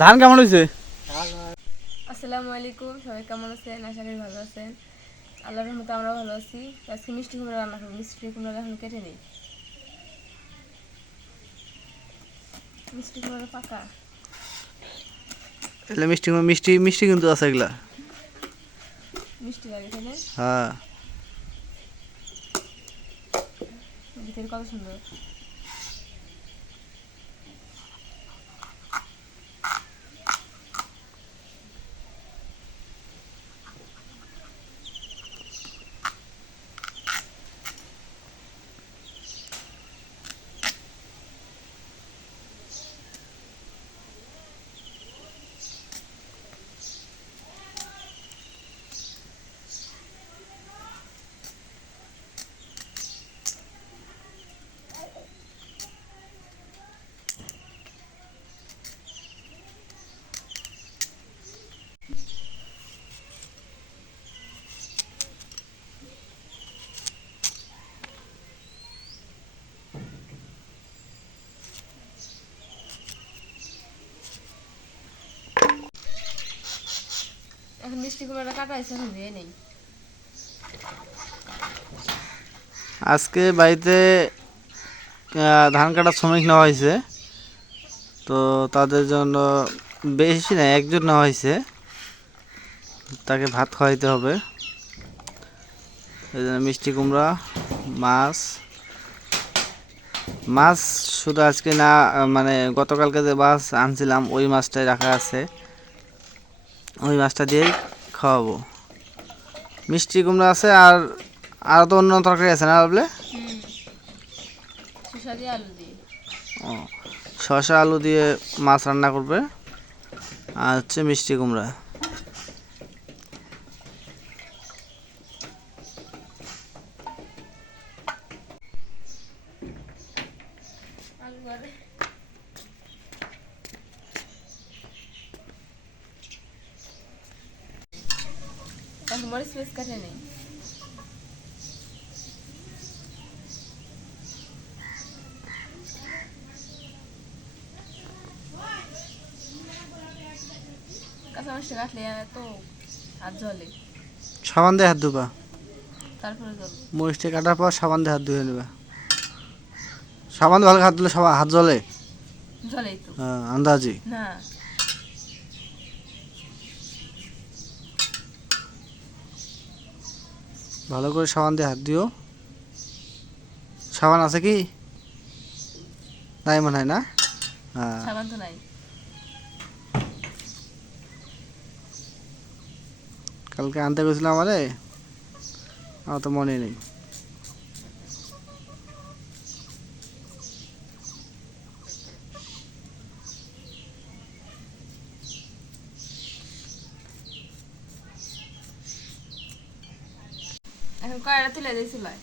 ধান কেমন হয়েছে? আসসালামু আলাইকুম সবাই কেমন আছেন? আশা করি ভালো আছেন। আল্লাহর রহমতে আমরা ভালো আছি। আজকে মিষ্টি কুমড়া রান্না করব। মিষ্টি কুমড়া এখন কেটে নেই। মিষ্টি কুমড়া পাকা? এলে মিষ্টি মিষ্টি মিষ্টি কিন্তু আছে এগুলা। মিষ্টি লাগে তাই না? হ্যাঁ। ভিতরে কত সুন্দর? এখন মিষ্টি কুমড়াটা কাটা এখন নেই। আজকে বাড়িতে ধান কাটার শ্রমিক নেওয়া হয়েছে। তো তাদের জন্য বেশি না, একজন নেওয়া হয়েছে। তাকে ভাত খাওয়াইতে হবে। এই জন্য মিষ্টি কুমড়া, মাছ। মাছ শুধু আজকে না মানে গতকালকে যে মাছ আনছিলাম, ওই মাছটাই রাখা আছে। ওই মাছটা দিয়েই খাওয়াবো। মিষ্টি কুমড়া আছে আর আর তো অন্য তরকারি আছে না বলে ও শসা আলু দিয়ে মাছ রান্না করবে। আর হচ্ছে মিষ্টি কুমড়া। আলু মরিচ পেঁচ কাটে নেই কাঁচা মাছটা কাটলে তো হাত জলে সাবান দিয়ে হাত ধুবা। তারপরে জল মরিচটা কাটার পর সাবান দিয়ে হাত ধুয়ে নেবে। সাবান ভালো হাত ধুলে হাত জ্বলে? জলেই তো। হ্যাঁ, আন্দাজি? না। ভালো করে সাবান দিয়ে হাত দিও সাবান আছে কি? নাই মনে হয় না? হ্যাঁ। সাবান তো নাই। কালকে আনতে গেছিলাম আমারে। আমার তো মনে নেই এখন তুলে দিই চুলায়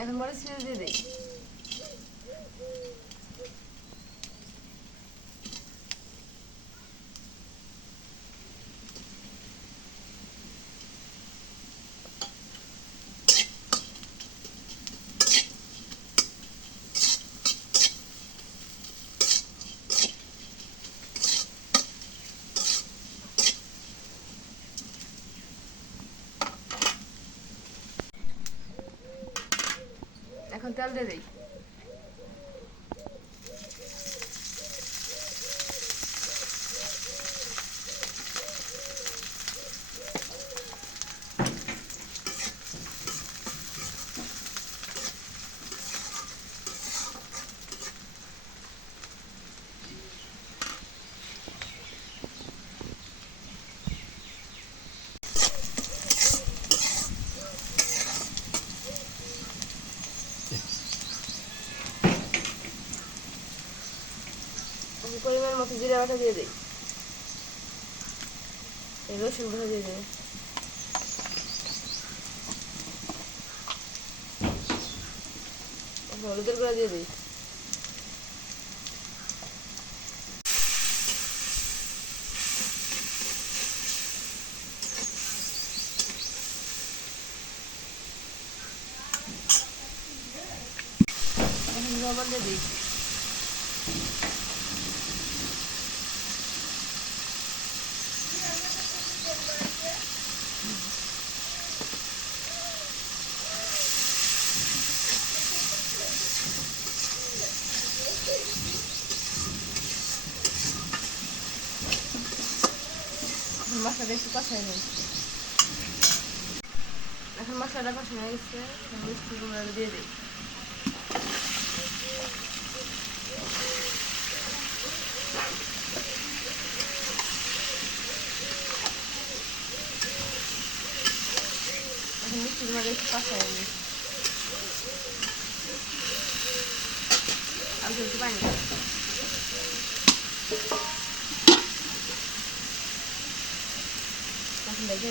এখন বড় ছেড়ে দিয়ে দিই এখন তেল দিয়ে দিই আমি পরিমাণ মতো জিরা বাটা দিয়ে দিই। রসুন বাটা দিয়ে হলুদের গুঁড়া দিয়ে এখন মশলাটা একটু কষাই নিই এখন মশলাটা কষানো গেছে মিষ্টি কুমড়া দিয়ে দিই। মিষ্টি কুমড়া একটু আর একটু পানি দিই। এখন দেখে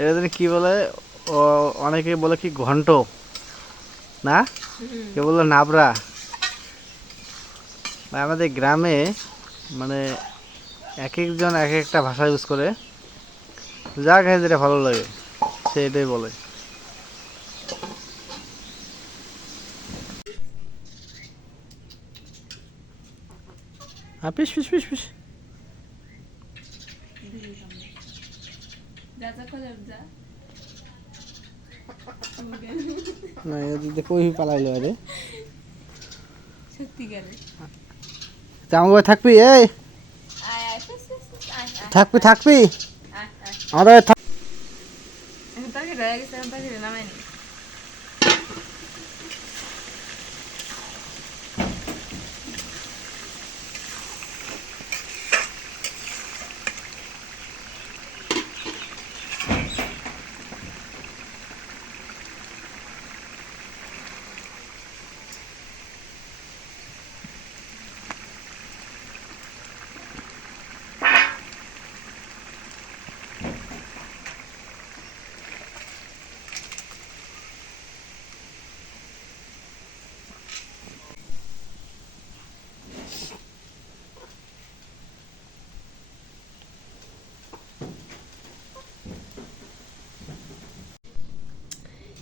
এটা জানি কি বলে ও অনেকে বলে কি ঘন্ট? না? কে বলল নাবরা? আমাদের গ্রামে মানে এক একজন এক একটা ভাষা ইউজ করে। যা খায় যেটা ভালো লাগে সে এটাই বলে। হ্যাঁ পিস পিস পিস পিস যা যা খোঁজা যা না যদি কই পালাইল আরে সত্যিকারে আমাকে থাকবি এই থাকবি থাকবি আমাদের থাক-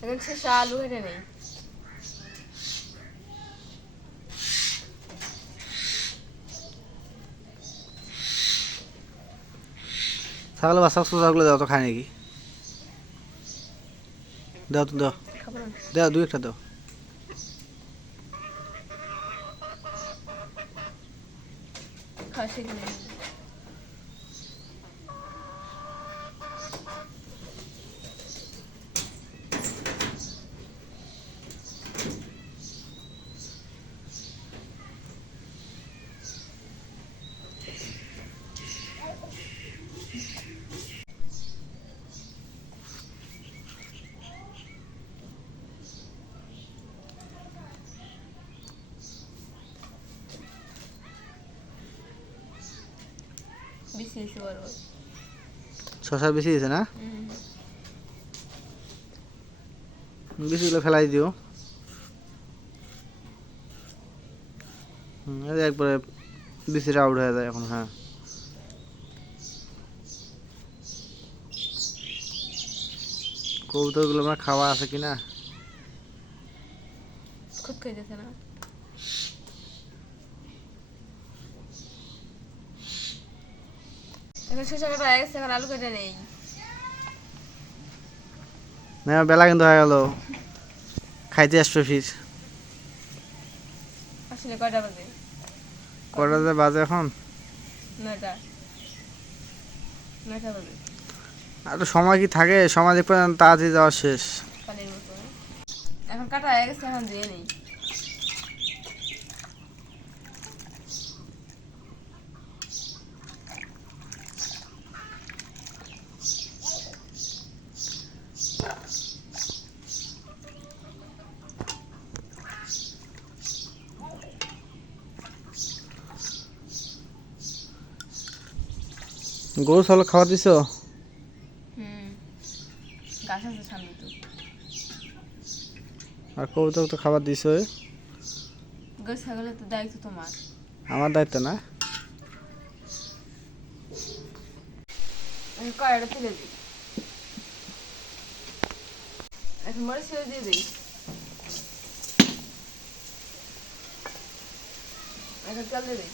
এখন শেষে আলু কেটে নেই ছাগলের বাচ্চা ছাগলে দাও তো খায় নাকি? দাও তো দাও। দাও দুই একটা দাও খাওয়া শিখে নেই বেশি শশা বেশি দিয়েছে না। বেশিগুলো ফেলাই দিও। একবারে বেশিটা আউট হয়ে যায় এখন হ্যাঁ। কবুতরগুলো আমার খাওয়া আছে কিনা? খুব খাইতেছে না। গেছে এখন আলু কেটে নেই। না বেলা কিন্তু হয়ে গেল। খাইতে আসবে ফির। আসলে কয়টা বাজে? যে বাজে এখন? নয়টা। নয়টা বাজে। আর তো সময় কি থাকে? সময় দেখবে তাড়াতাড়ি যাওয়া শেষ। এখন কাটা হয়ে গেছে এখন দিয়ে নেই। গরু ছাগল খাওয়া দিছো? আর কবুতর তো খাবার দিছো ছাগলের তো দায়িত্ব তোমার। আমার দায়িত্ব না? কয়টা তুলে দিই? এখন মরে ছেড়ে দিয়ে দিই। এখন তেল দিয়ে দিই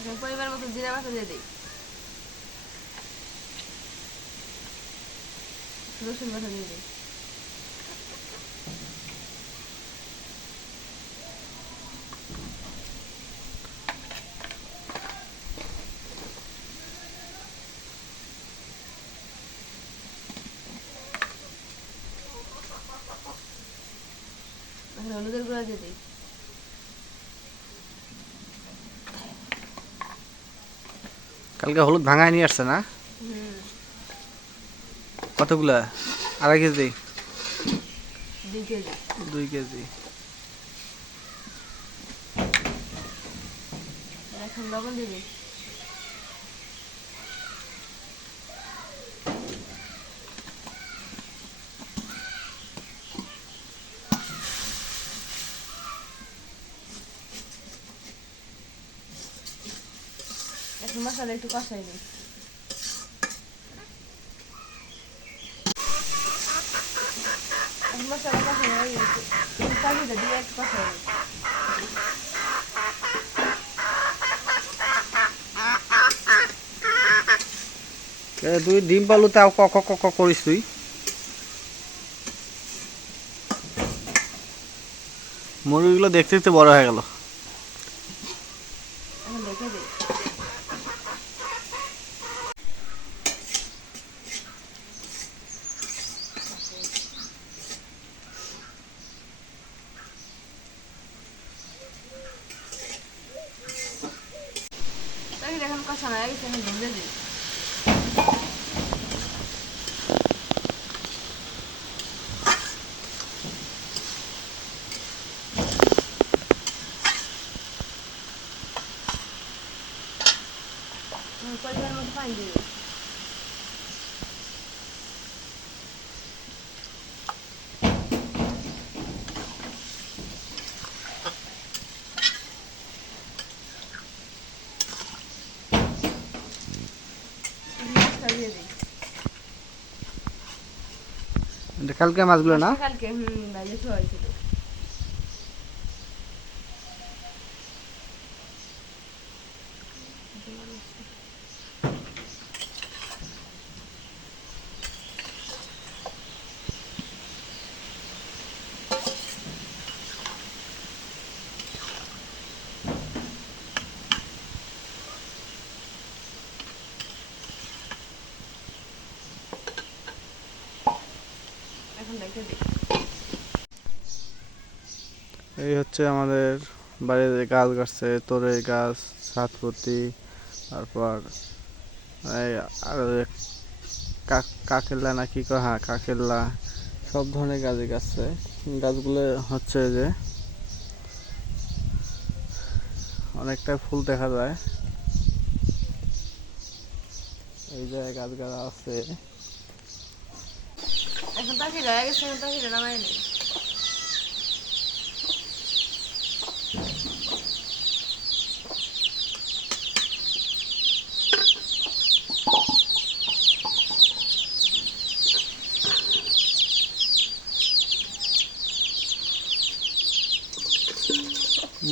এখন পরিবার মতো জিরা বাটা দিয়ে দিই এখন হলুদের গুঁড়া দিয়ে দিই। কালকে হলুদ ভাঙায় নিয়ে আসছে না? কতগুলা? আড়াই কেজি? দুই কেজি। লবণ দিবি মশলা একটু কষাই দিই এখন মশলা কষানো হয়ে গেছে কাজুটা দিয়ে এক কথা তুই ডিম পালু তাও ক ক ক ক করিস তুই? মুরগিগুলো দেখতে দেখতে বড় হয়ে গেল এখন দেখে দিই তাকে এখন কষানো হয়ে গেছে এখন ভেজে দিই এখন পরিমাণ মতো পানি দিয়ে দিই মাছটা দিয়ে দিই এটা কালকে মাছগুলো না? কালকে হুম বাইরে হয়েছিল এখন দেখে দিই এই হচ্ছে আমাদের বাড়িতে গাছ গাছছে, তোরে গাছ সাতপতি তারপর আর কাকেল্লা না কি কয় হ্যাঁ কাকেল্লা, সব ধরনের গাছই গাছছে। গাছগুলো হচ্ছে যে অনেকটা ফুল দেখা যায়। এই যে গাছ গাছ আছে। এখন তাকে রয়ে গেছে, এখন তাকে নেই।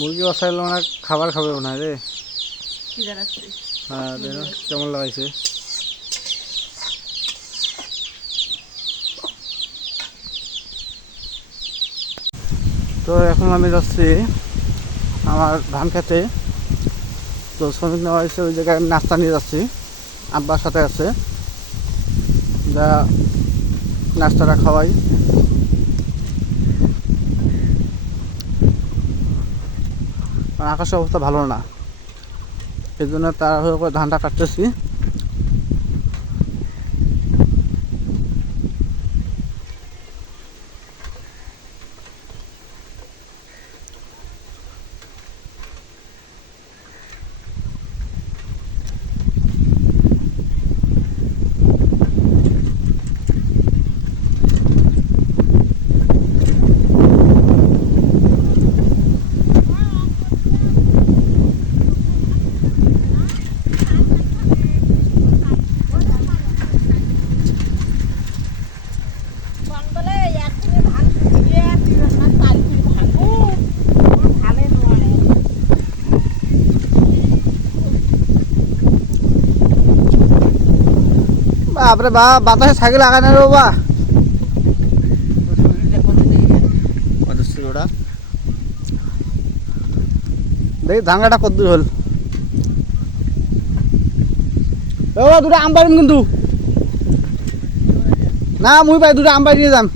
মুরগি বসাইলে মানে খাবার খাবে হয় রে। হ্যাঁ কেমন লাগাইছে। তো এখন আমি যাচ্ছি আমার ধান খেতে। তো শ্রমিক নেওয়া হয়েছে ওই জায়গায় আমি নাস্তা নিয়ে যাচ্ছি। আব্বার সাথে আছে। যা নাস্তাটা খাওয়াই। আকাশের অবস্থা ভালো না। এই জন্য করে ধানটা কাটতেছি। বাপরে বা বাতাসে সাইকেল লাগানো রে বাবা। ওটা দেখি ধান কত দূর হল। দুটা বাবা দুটো আম কিন্তু। না মুই পাই দুটো আম পাই নিয়ে যাম।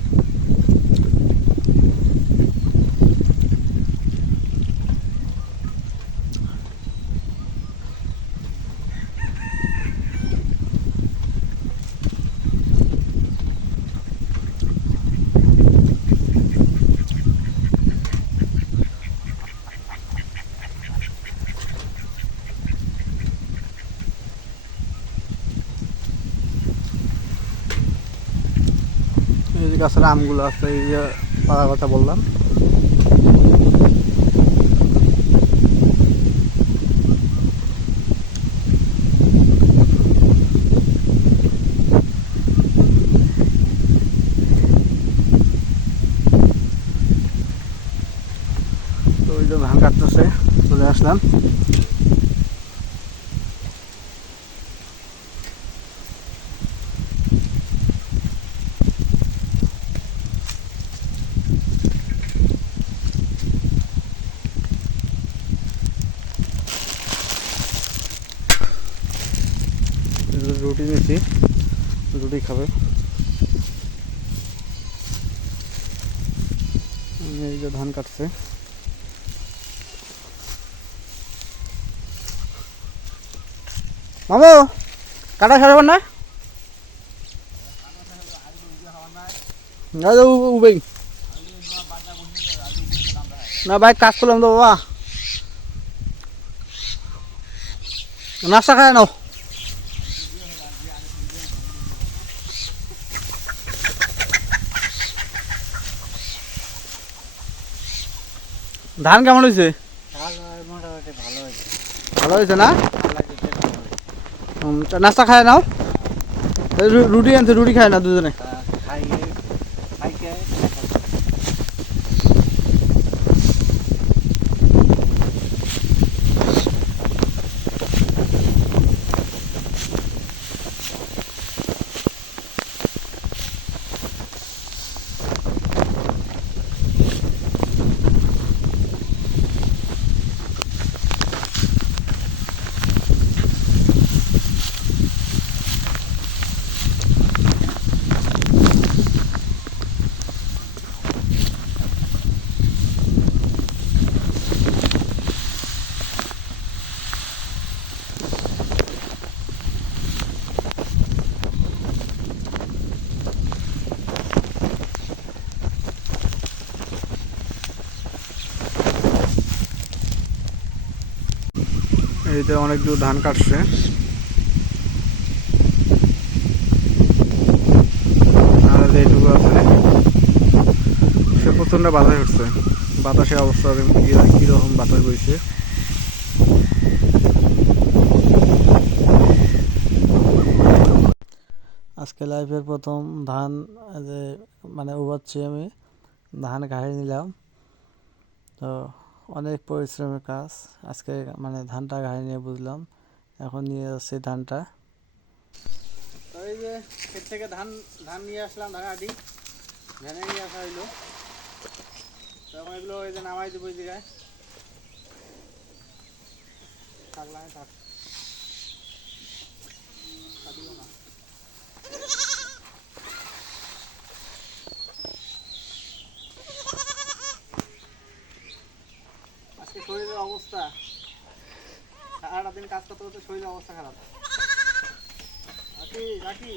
গাছের আমগুলো আছে, এই যে পাড়ার কথা বললাম। তো ওই যে ধান কাটতেছে, চলে আসলাম এগুলো রুটি নিয়েছি রুটি খাবে এই যে ধান কাটছে। মামু, কাটা সারবেন না না যাব না, ভাই, কাজ করলাম তো, বাবা। নাস্তা খায় নাও। ধান কেমন হয়েছে? ভালো হয়েছে। না? নাস্তা খায় নাও? রুটি আনছে রুটি খায় না দুজনে? এই অনেক দূর ধান কাটছে। আর আছে। সে প্রচণ্ড বাতাস উঠছে বাতাসে অবস্থা কীরকম বাতাস বইছে। আজকে লাইফের প্রথম ধান যে মানে উবাচ্ছি আমি। ধান গাড়ি নিলাম। তো অনেক পরিশ্রমের কাজ। আজকে মানে ধানটা গাড়ি নিয়ে বুঝলাম। এখন নিয়ে যাচ্ছি ধানটা। এই যে ক্ষেত থেকে ধান ধান নিয়ে আসলাম ধান আদি ধানে নিয়ে আসা হইল। তখন এগুলো এই যে নামাই দেবো এই জায়গায় থাকলাম থাক। না। অবস্থা। সারাদিন কাজ করতে করতে শরীরের অবস্থা খারাপ। রাখি রাখি।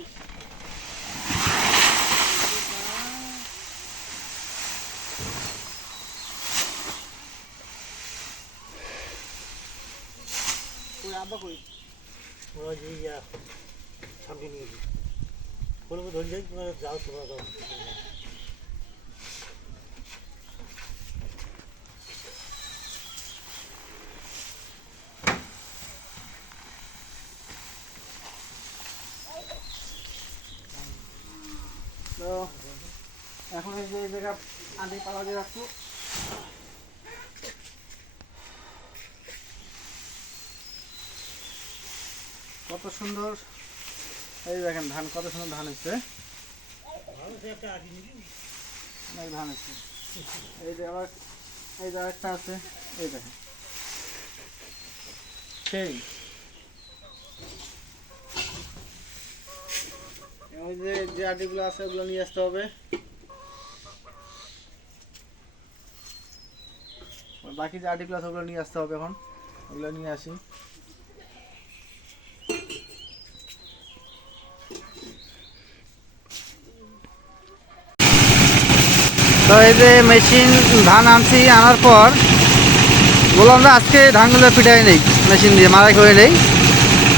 নিয়ে ধরে যাই তোমরা যাও। তোমরা যাও তো এখন এই যে এই জায়গা আদি পালা দিয়ে রাখব কত সুন্দর। এই দেখেন ধান, কত সুন্দর ধান হচ্ছে অনেক ধান হচ্ছে এই যে আবার, এই যে একটা আছে, এই দেখেন। সেই। ওই যে যে আটিগুলো আছে, ওগুলো নিয়ে আসতে হবে। বাকি যে আটিগুলো আছে, ওগুলো নিয়ে আসতে হবে এখন। ওগুলো নিয়ে আসি। তো এই যে মেশিন ধান আনছি, আনার পর বললাম আজকে ধানগুলো পিটাই নেই মেশিন দিয়ে মারাই করে নেই।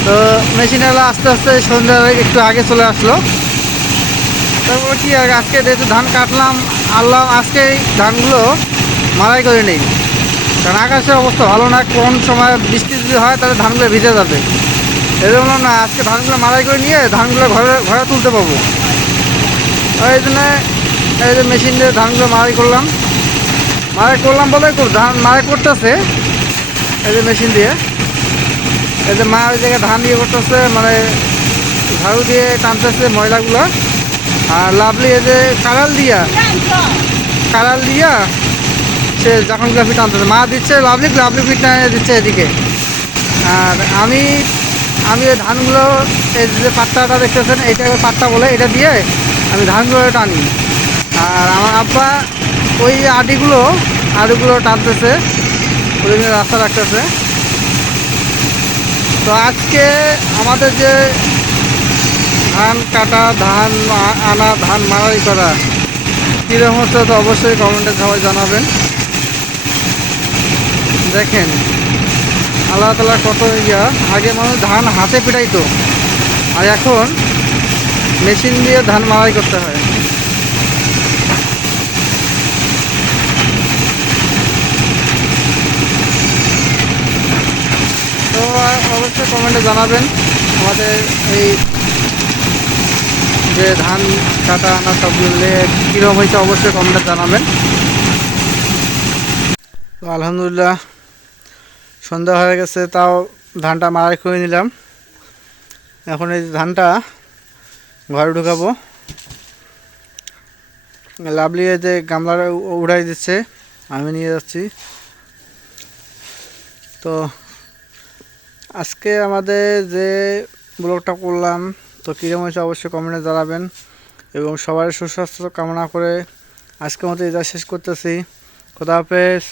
তো মেশিন এলো আস্তে আস্তে সন্ধ্যা একটু আগে চলে আসলো। তারপরে কি আজকে যেহেতু ধান কাটলাম, আনলাম, আজকে ধানগুলো মারাই করে নেই। কারণ আকাশের অবস্থা ভালো না, কোন সময় বৃষ্টি যদি হয়, তাহলে ধানগুলো ভিজে যাবে। এই জন্য না, আজকে ধানগুলো মারাই করে নিয়ে ধানগুলো ঘরে ঘরে তুলতে পারব। এই জন্য এই যে মেশিন দিয়ে ধানগুলো মারাই করলাম। মারাই করলাম বলে ধান মারাই করতেছে। এই যে মেশিন দিয়ে। এই যে মা ওই জায়গায় ধান ইয়ে করতেছে মানে ঝাড়ু দিয়ে টানতেছে ময়লাগুলো। আর লাভলি এই যে কাড়াল দিয়া কাড়াল দিয়া সে যখন গ্রাফি টানতেছে মা দিচ্ছে লাভলি লাভলি ফিট টানিয়ে দিচ্ছে এদিকে। আর আমি আমি এই ধানগুলো, এই যে পাট্টাটা দেখতেছেন, এইটা পাত্তা বলে, এটা দিয়ে আমি ধানগুলো টানি। আর আমার আব্বা ওই আটিগুলো আটিগুলো টানতেছে ওইখানে রাস্তা রাখতেছে। তো আজকে আমাদের যে ধান কাটা, ধান আনা, ধান মারাই করা, কীরকম হচ্ছে তো অবশ্যই কমেন্টে সবাই জানাবেন। দেখেন, আল্লাহ তালা কত ইয়া, আগে মানুষ ধান হাতে পিটাইতো, আর এখন মেশিন দিয়ে ধান মারাই করতে হয় তো আহ, অবশ্যই কমেন্টে জানাবেন। আমাদের এই যে ধান কাটা, আনা সবগুলো কীরকম হয়েছে অবশ্যই কমেন্টে জানাবেন। তো আলহামদুলিল্লাহ, সন্ধ্যা হয়ে গেছে, তাও ধানটা মারাই করে নিলাম। এখন এই ধানটা ঘরে ঢুকাবো। লাভলি যে গামলাটা উড়াই দিচ্ছে, আমি নিয়ে যাচ্ছি। তো আজকে আমাদের যে ব্লগটা করলাম, তো কীরকম হয়েছে অবশ্যই কমেন্টে জানাবেন। এবং সবার সুস্বাস্থ্য কামনা করে আজকের মতো এটা শেষ করতেছি। খোদা হাফেজ।